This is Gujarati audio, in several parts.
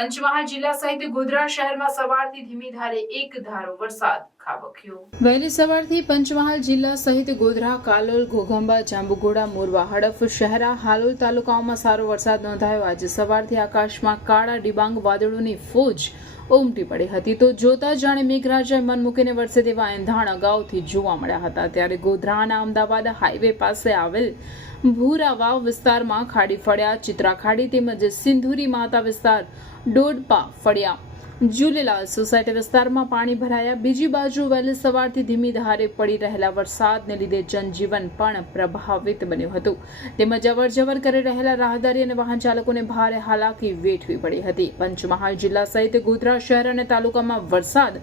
પંચમહાલ જિલ્લા સહિત ગોધરા શહેરમાં સવારથી ધીમી ધારે એક ધારો વરસાદ વહેલી સવારથી પંચમહાલ જિલ્લા સહિત ગોધરા, કાલોલ, ઘોઘંબા, જાંબુઘોડા, મોરવા, હડફ, શહેરા, હાલોલ તાલુકાઓમાં સારો વરસાદ નોંધાયો. આજે સવારથી આકાશમાં કાળા ડિબાંગ વાદળોની ફોજ ઉમટી પડી હતી. તો જોતા જાણે મેઘરાજાએ મન મૂકીને વરસે તેવા એંધાણ અગાઉથી જોવા મળ્યા હતા. ત્યારે ગોધરાના અમદાવાદ હાઈવે પાસે આવેલ ભૂરા વિસ્તારમાં ખાડી ફળિયા ચિત્રા ખાડી તેમજ સિંધુરી માતા વિસ્તાર ડોડપા ફળિયા. ઝૂલેલાલ સોસાયટી વિસ્તારમાં પાણી ભરાયા. બીજી બાજુ વહેલી સવારથી ધીમી ધારે પડી રહેલા વરસાદને લીધે જનજીવન પણ પ્રભાવિત બન્યું હતું. તેમજ અવરજવર કરી રહેલા રાહદારી અને વાહન ચાલકોને ભારે હાલાકી વેઠવી પડી હતી. પંચમહાલ જિલ્લા સહિત ગોધરા શહેર અને તાલુકામાં વરસાદ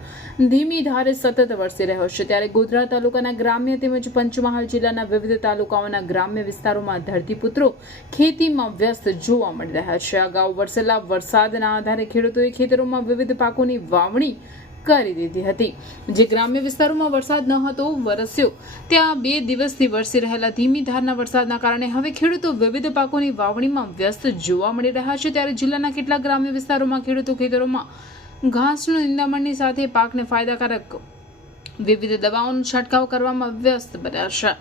ધીમી ધારે સતત વરસી રહ્યો છે. ત્યારે ગોધરા તાલુકાના ગ્રામ્ય તેમજ પંચમહાલ જિલ્લાના વિવિધ તાલુકાઓના ગ્રામ્ય વિસ્તારોમાં ધરતીપુત્રો ખેતીમાં વ્યસ્ત જોવા મળી રહ્યા છે. અગાઉ વરસેલા વરસાદના આધારે ખેડૂતોએ ખેતરોમાં વિવિધ પાકોની વાવણી કરી દીધી હતી. જે ગ્રામ્ય વિસ્તારોમાં વરસાદ ન હતો, વરસ્યો. ત્યાં બે દિવસથી વરસી રહેલા ધીમી ધારના વરસાદના કારણે હવે ખેડૂતો વિવિધ પાકોની વાવણીમાં વ્યસ્ત જોવા મળી રહ્યા છે. ત્યારે જિલ્લાના કેટલાક ગ્રામ્ય વિસ્તારોમાં ખેડૂતો ખેતરોમાં ઘાસનું નિંદામણની સાથે પાકને ફાયદાકારક વિવિધ દવાઓનો છંટકાવ કરવામાં વ્યસ્ત બન્યા છે.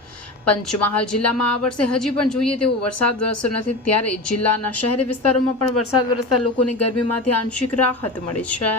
પંચમહાલ જિલ્લામાં આ વર્ષે હજી પણ જોઈએ તેવો વરસાદ વરસ્યો નથી, ત્યારે જિલ્લાના શહેરી વિસ્તારોમાં પણ વરસાદ વરસતા લોકોની ગરમીમાંથી આંશિક રાહત મળી છે.